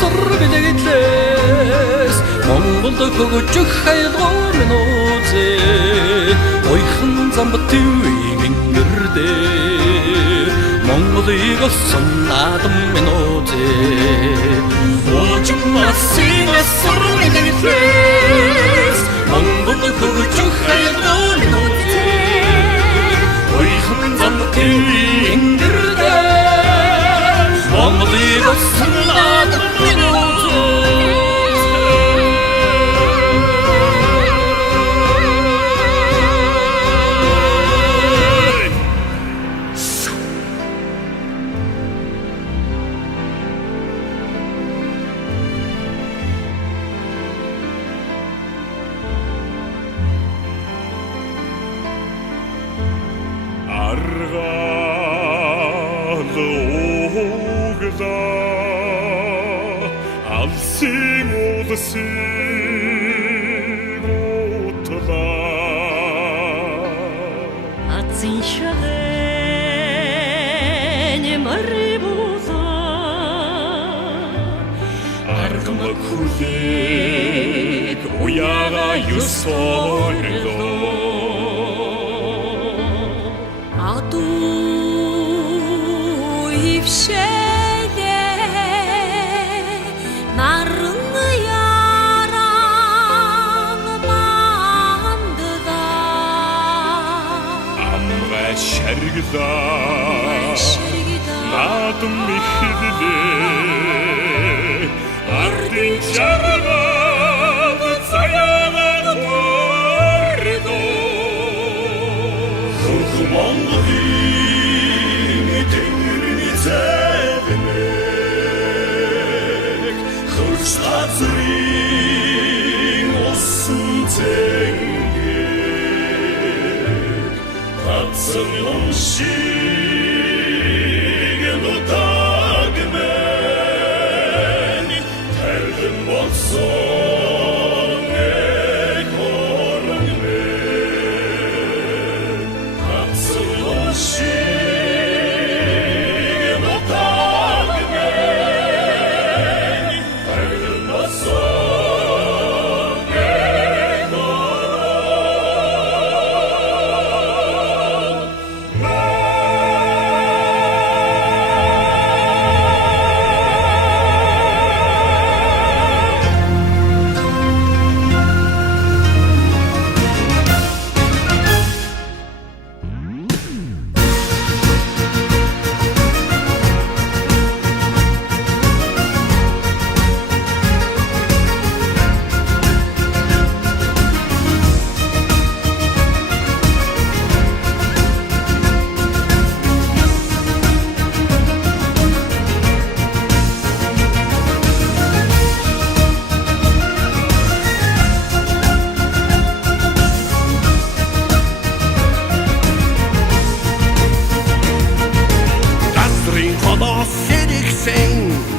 Sorbidegitless Monголд хөгжих хайлгоо минь үзээ Ойхон замбатүйг ингэрдээ Монголыг олсон наадам минь үзээ Ожимасина sorbidegitless Монголд хөгжих хайлгоо минь үзээ Ойхон замбатүйг ингэрдээ Монголыг олсон наадам минь Алсын улсыг утлаа Атсын шагэн марибузаа Аргамаг хүлээг уяага юсорлоо Ату ившэгэ нарны яран мандыда Амга шаргда наадам ихэдлээ Ардын чаргад цаяагаад ордоо Хөх Монголын тэнгэрний зэвмэг Хөрс газрын усан цэнгэг Татсан уншиг нутагмэн Тэрхэн болсон экорнгмэн Татсан уншиг нутагмэн Тэрхэн болсон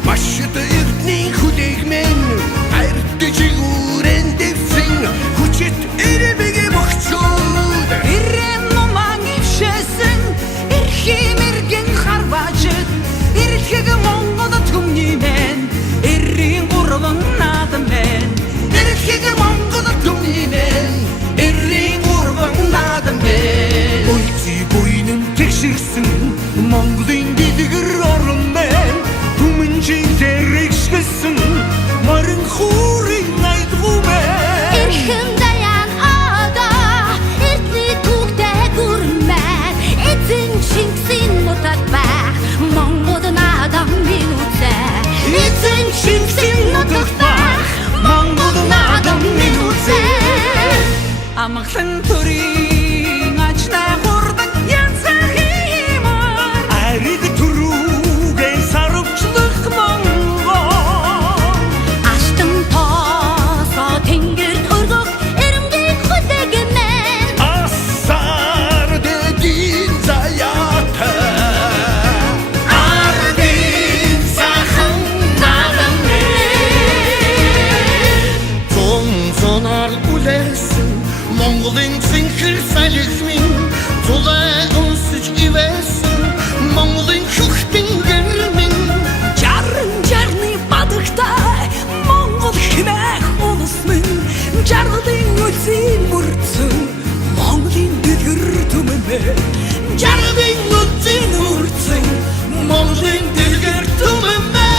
Машид эрдний хүлээгмэн Ардчиг үрэн дэвсэн Хүчит эрэмэгэ бохчууд Ирэм номан ившэсэн Эрхим эргэн харвачд Эрэлхэг Монгол түмниймэн Эрийн гурван наадамэн Эрэлхэг Монгол түмниймэн Эрийн гурван наадамэн Өлци буйнын тэгшэрсэн Монголын дидгэр орнмэн Түмэнжин зэрэгшгэсэн Морин хуурын найдгумэн Эрхэм даян ада Эртний түүхтэй гүрмэн Эзэн Чингисийн нутаг байх Монгол наадам минь үзээ Эзэн Чингисийн нутаг байх Монгол наадам минь үзээ Амглан төрийн ажнаа хурдаг янзах химар Ариг түрүүгэн сарвчлах Монгол Аштан тоосоо тэнгэрт өргөх эрэмгийг хүлээгмэн Асар дэдийн заяата Ардын сахан наадамэн Зон зонар үлэсэн Монголын цэнхэр салхимын тулай өнсөж ивэсэн Монголын хөхтэн гэрмэн Жарны бадагтай Монгол хэмээх улс минь Жаргалын үлзийн мөрцөн Монголын дэлгэр түмэмэ Жаргалын үлзийн мөрцөн Монголын дэлгэр түмэмэ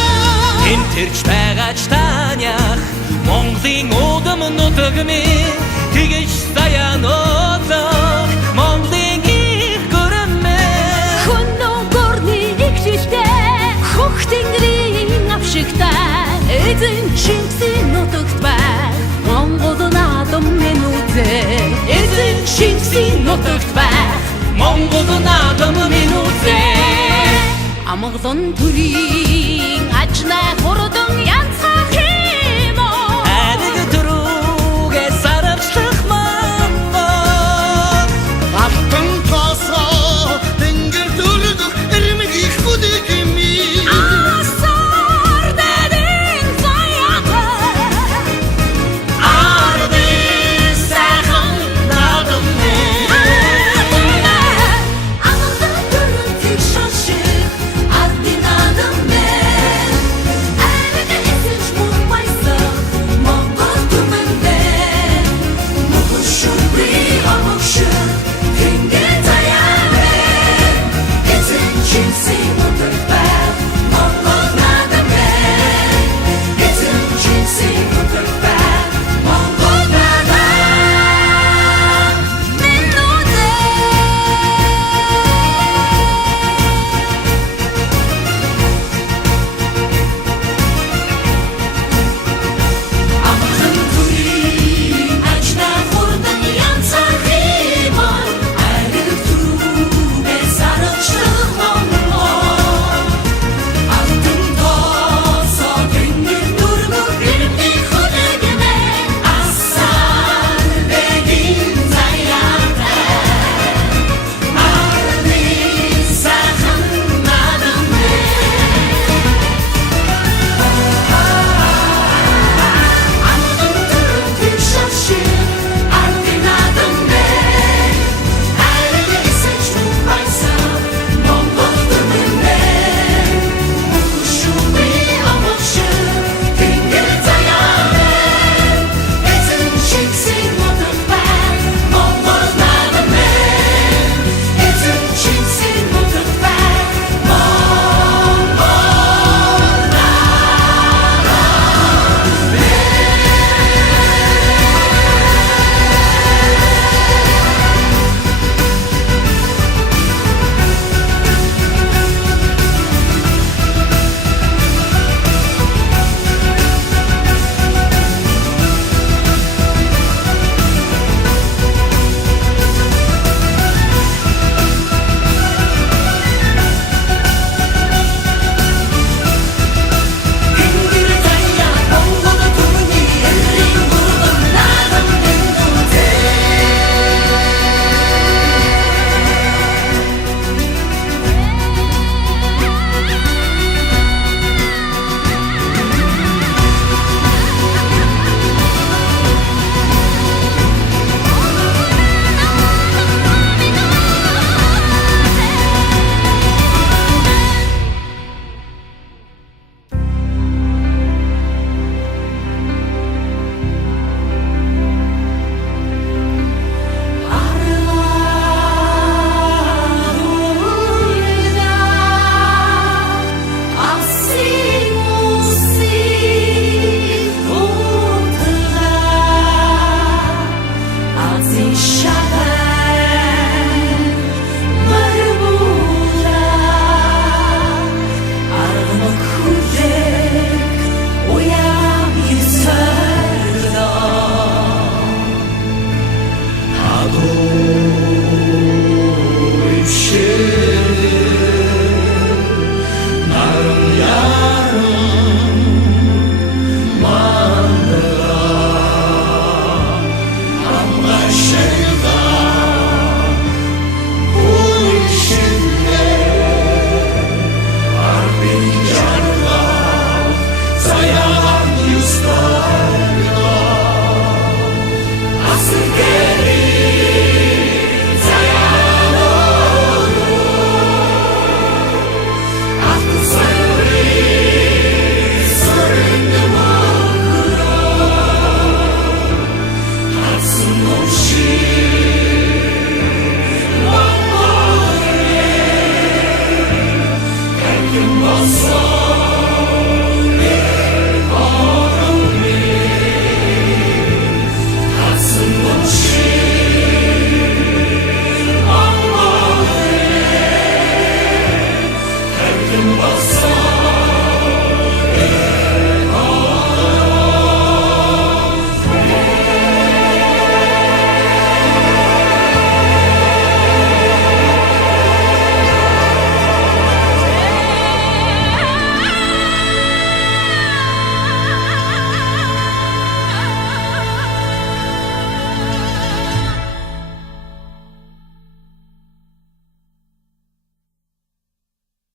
энэ тэрч байгаач танях Монголын удам нутаг минь тэгэж саяан оцох Монголын их гөрмэй Хөнөө горны игшилтэй хөх тэнгэрийн авшигтай эзэн шингсэн нутагт бай Монголын адам минь үзээ эзэн шингсэн нутагт бай Монголын адам минь үзээ Амгалан төрийн ажнай хурдан янцгай